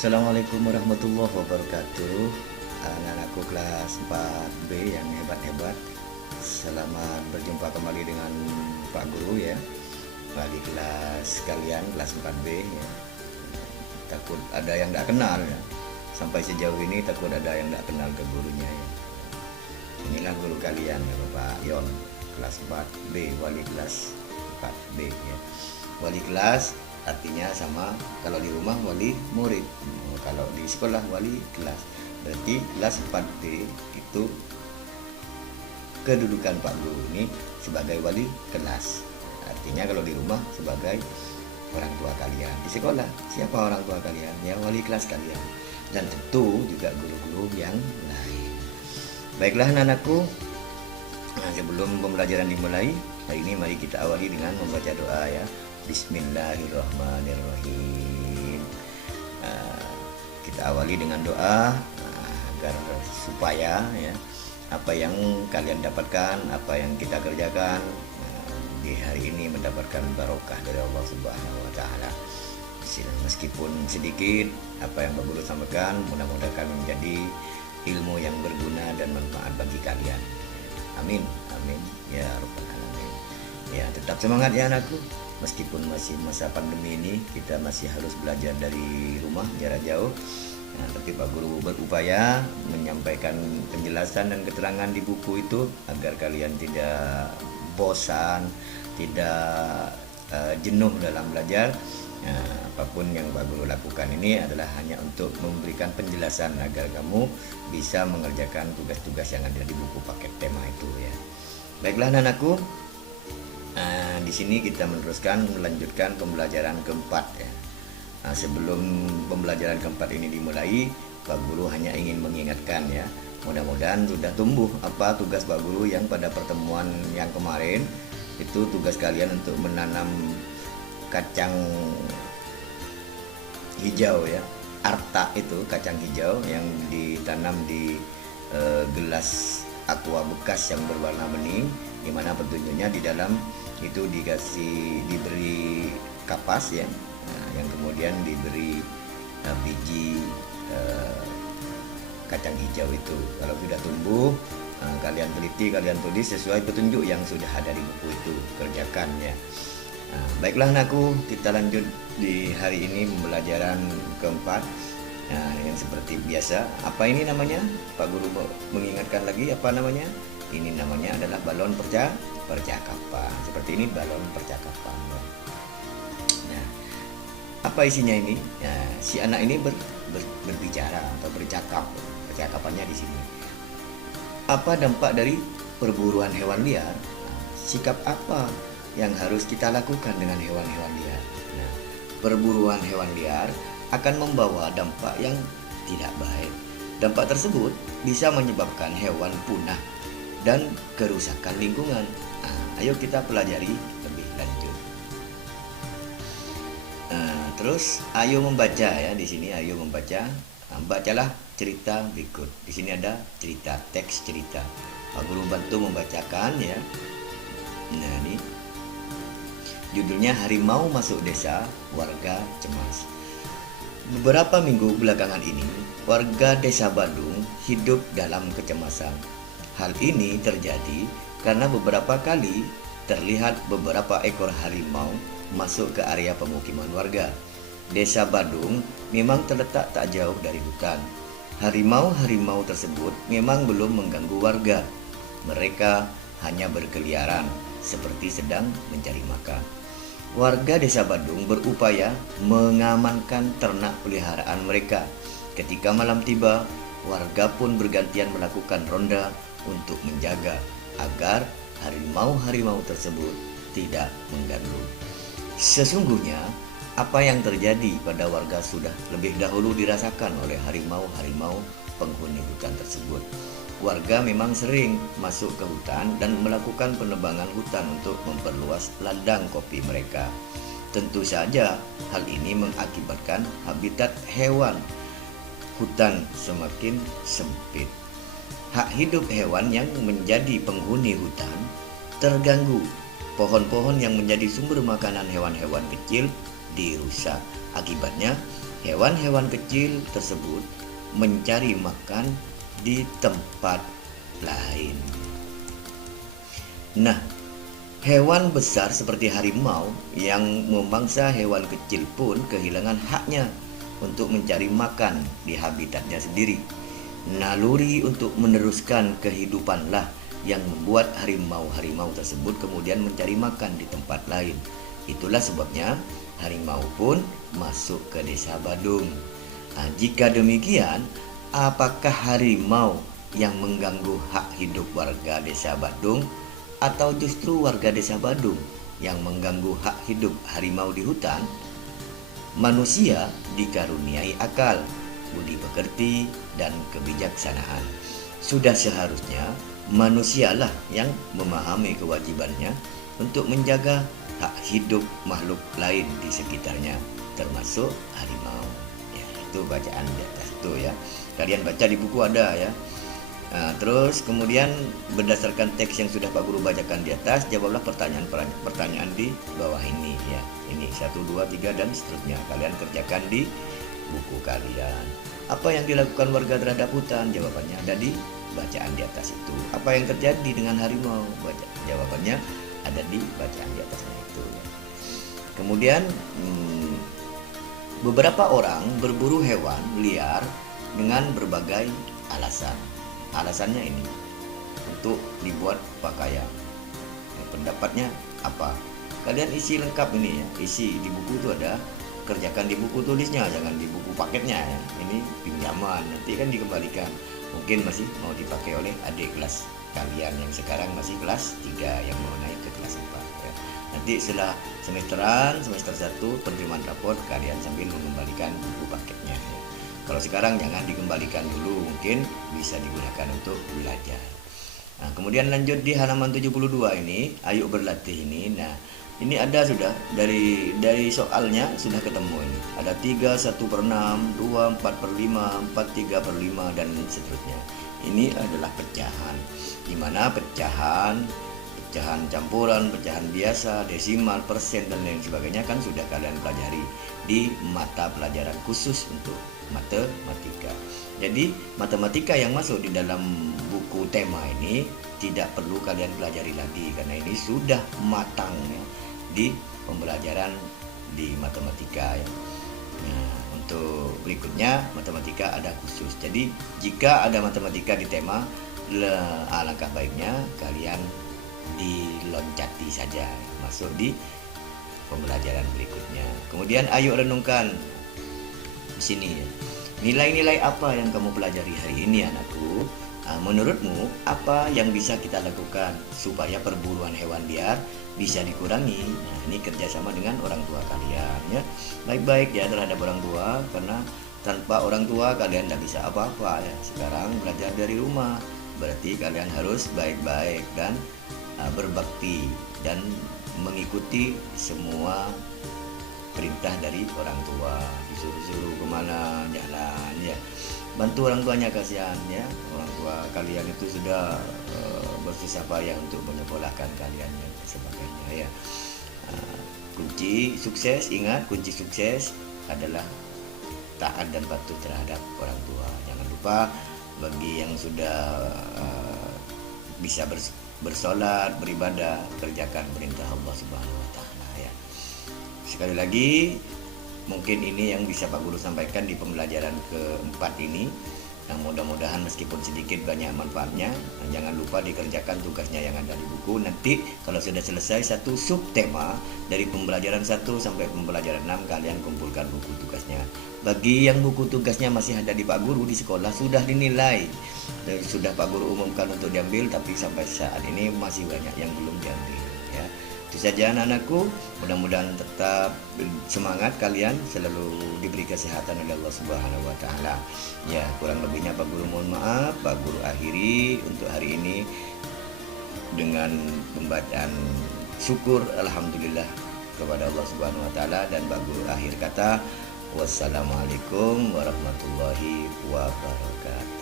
Assalamualaikum warahmatullahi wabarakatuh. Anak-anakku kelas 4B yang hebat-hebat, selamat berjumpa kembali dengan Pak Guru ya. Wali kelas kalian kelas 4B ya. Takut ada yang tidak kenal ya. Sampai sejauh ini takut ada yang tidak kenal ke gurunya ya. Inilah guru kalian ya, Bapak Yon, kelas 4B, wali kelas 4B ya. Wali kelas artinya sama, kalau di rumah wali murid, kalau di sekolah wali kelas. Berarti kelas 4B itu kedudukan Pak Guru ini sebagai wali kelas. Artinya kalau di rumah sebagai orang tua kalian, di sekolah siapa orang tua kalian? Ya wali kelas kalian. Dan tentu juga guru-guru yang lain. Baiklah anak-anakku, sebelum pembelajaran dimulai, hari ini mari kita awali dengan membaca doa ya. Bismillahirrahmanirrahim. Kita awali dengan doa agar supaya ya apa yang kalian dapatkan, apa yang kita kerjakan di hari ini mendapatkan barokah dari Allah Subhanahu wa taala. Meskipun sedikit apa yang Pak Guru sampaikan, mudah-mudahan menjadi ilmu yang berguna dan manfaat bagi kalian. Amin, amin ya rabbal alamin. Ya, tetap semangat ya anakku. Meskipun masih masa pandemi ini, kita masih harus belajar dari rumah jarak jauh. Nah, tapi Pak Guru berupaya menyampaikan penjelasan dan keterangan di buku itu agar kalian tidak bosan, tidak jenuh dalam belajar. Nah, apapun yang Pak Guru lakukan ini adalah hanya untuk memberikan penjelasan agar kamu bisa mengerjakan tugas-tugas yang ada di buku paket tema itu ya. Baiklah anakku. Di sini kita melanjutkan pembelajaran keempat ya. Sebelum pembelajaran keempat ini dimulai, Pak Guru hanya ingin mengingatkan ya. Mudah-mudahan sudah tumbuh apa tugas Pak Guru yang pada pertemuan yang kemarin itu tugas kalian untuk menanam kacang hijau ya. Arta itu kacang hijau yang ditanam di gelas aqua bekas yang berwarna bening, di mana petunjuknya di dalam itu diberi kapas ya, yang kemudian diberi biji kacang hijau itu. Kalau sudah tumbuh, kalian teliti, kalian tulis sesuai petunjuk yang sudah ada di buku itu, kerjakan ya. Baiklah anakku, kita lanjut di hari ini pembelajaran keempat. Yang seperti biasa, apa ini namanya? Pak Guru mengingatkan lagi apa namanya? Ini namanya adalah balon percakapan. Seperti ini balon percakapan. Nah, apa isinya ini? Si anak ini berbicara atau bercakap. Percakapannya di sini. Apa dampak dari perburuan hewan liar? Sikap apa yang harus kita lakukan dengan hewan-hewan liar? Nah, perburuan hewan liar akan membawa dampak yang tidak baik. Dampak tersebut bisa menyebabkan hewan punah dan kerusakan lingkungan. Ayo kita pelajari lebih lanjut. Terus ayo membaca ya, di sini ayo membaca. Bacalah cerita berikut. Di sini ada cerita, teks cerita. Pak Guru bantu membacakan ya. Nah, ini judulnya Harimau Masuk Desa, Warga Cemas. Beberapa minggu belakangan ini, warga Desa Badung hidup dalam kecemasan. Hal ini terjadi karena beberapa kali terlihat beberapa ekor harimau masuk ke area pemukiman warga. Desa Badung memang terletak tak jauh dari hutan. Harimau-harimau tersebut memang belum mengganggu warga. Mereka hanya berkeliaran seperti sedang mencari makan. Warga Desa Badung berupaya mengamankan ternak peliharaan mereka. Ketika malam tiba, warga pun bergantian melakukan ronda untuk menjaga agar harimau-harimau tersebut tidak mengganggu. Sesungguhnya, apa yang terjadi pada warga sudah lebih dahulu dirasakan oleh harimau-harimau penghuni hutan tersebut. Warga memang sering masuk ke hutan dan melakukan penebangan hutan untuk memperluas ladang kopi mereka. Tentu saja hal ini mengakibatkan habitat hewan hutan semakin sempit. Hak hidup hewan yang menjadi penghuni hutan terganggu. Pohon-pohon yang menjadi sumber makanan hewan-hewan kecil dirusak. Akibatnya Hewan-hewan kecil tersebut mencari makan di tempat lain. Nah, hewan besar seperti harimau yang memangsa hewan kecil pun kehilangan haknya untuk mencari makan di habitatnya sendiri. Naluri untuk meneruskan kehidupanlah yang membuat harimau-harimau tersebut kemudian mencari makan di tempat lain. Itulah sebabnya harimau pun masuk ke desa Badung. Jika demikian, apakah harimau yang mengganggu hak hidup warga desa Badung, atau justru warga desa Badung yang mengganggu hak hidup harimau di hutan? Manusia dikaruniai akal, budi pekerti, dan kebijaksanaan. Sudah seharusnya manusialah yang memahami kewajibannya untuk menjaga hak hidup makhluk lain di sekitarnya, termasuk harimau. Ya, itu bacaan di atas itu ya. Kalian baca di buku ada ya. Terus kemudian berdasarkan teks yang sudah Pak Guru bacakan di atas, jawablah pertanyaan di bawah ini ya. Ini 1, 2, 3 dan seterusnya. Kalian kerjakan di buku kalian. Apa yang dilakukan warga terhadap hutan? Jawabannya ada di bacaan di atas itu. Apa yang terjadi dengan harimau? Jawabannya ada di bacaan di atasnya itu. Kemudian beberapa orang berburu hewan liar dengan berbagai alasan. Alasannya ini untuk dibuat pakaian. Pendapatnya apa? Kalian isi lengkap ini ya. Isi di buku itu ada, kerjakan di buku tulisnya, jangan di buku paketnya ya. Ini pinjaman, nanti kan dikembalikan. Mungkin masih mau dipakai oleh adik kelas kalian yang sekarang masih kelas 3 yang mau naik ke kelas 4 ya. Nanti setelah semester 1 penerimaan raport, kalian sambil mengembalikan buku paketnya ya. Kalau sekarang jangan dikembalikan dulu, mungkin bisa digunakan untuk belajar. Nah, kemudian lanjut di halaman 72 ini, ayo berlatih ini. Nah, ini ada sudah dari soalnya sudah ketemu ini. Ada 3, 1/6, 2, 4/5, 4, 3/5 dan seterusnya. Ini adalah pecahan. Di mana pecahan campuran, pecahan biasa, desimal, persen dan lain sebagainya kan sudah kalian pelajari di mata pelajaran khusus untuk matematika. Jadi matematika yang masuk di dalam buku tema ini tidak perlu kalian pelajari lagi karena ini sudah matang ya, di pembelajaran di matematika ya. Nah, untuk berikutnya matematika ada khusus. Jadi jika ada matematika di tema, alangkah baiknya kalian diloncati saja masuk di pembelajaran berikutnya. Kemudian ayo renungkan di sini ya. Nilai-nilai apa yang kamu pelajari hari ini anakku? Menurutmu apa yang bisa kita lakukan supaya perburuan hewan liar bisa dikurangi? Nah, ini kerjasama dengan orang tua kalian ya. Baik-baik ya terhadap orang tua, karena tanpa orang tua kalian tidak bisa apa-apa ya. Sekarang belajar dari rumah, berarti kalian harus baik-baik dan berbakti dan mengikuti semua perintah dari orang tua. Disuruh-suruh kemana jalan ya, bantu orang tuanya, kasihan ya. Orang tua kalian itu sudah bersusah payah untuk menyekolahkan kalian dan sebagainya ya. Kunci sukses, ingat, kunci sukses adalah taat dan patuh terhadap orang tua. Jangan lupa bagi yang sudah bisa bersolat, beribadah, kerjakan perintah Allah Subhanahu wa taala ya. Sekali lagi, mungkin ini yang bisa Pak Guru sampaikan di pembelajaran keempat ini. Nah, mudah-mudahan meskipun sedikit banyak manfaatnya. Jangan lupa dikerjakan tugasnya yang ada di buku. Nanti kalau sudah selesai satu subtema dari pembelajaran 1 sampai pembelajaran 6, kalian kumpulkan buku tugasnya. Bagi yang buku tugasnya masih ada di Pak Guru di sekolah, sudah dinilai dan sudah Pak Guru umumkan untuk diambil, tapi sampai saat ini masih banyak yang belum diambil ya. Itu saja anak-anakku, mudah-mudahan tetap semangat, kalian selalu diberi kesehatan oleh Allah Subhanahu wa taala. Ya, kurang lebihnya Pak Guru mohon maaf. Pak Guru akhiri untuk hari ini dengan pembacaan syukur alhamdulillah kepada Allah Subhanahu wa taala, dan Pak Guru akhir kata wassalamualaikum warahmatullahi wabarakatuh.